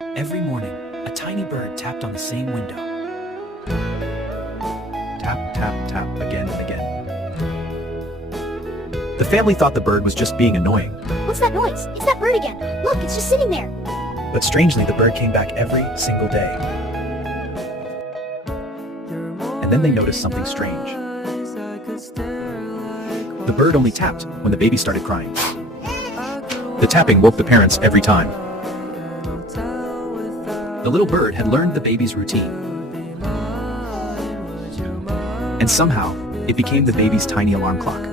Every morning, a tiny bird tapped on the same window. Tap, tap, tap, again and again. The family thought the bird was just being annoying. What's that noise? It's that bird again. Look, it's just sitting there. But strangely, the bird came back every single day. And then they noticed something strange. The bird only tapped when the baby started crying. The tapping woke the parents every time. The little bird had learned the baby's routine. And somehow, it became the baby's tiny alarm clock.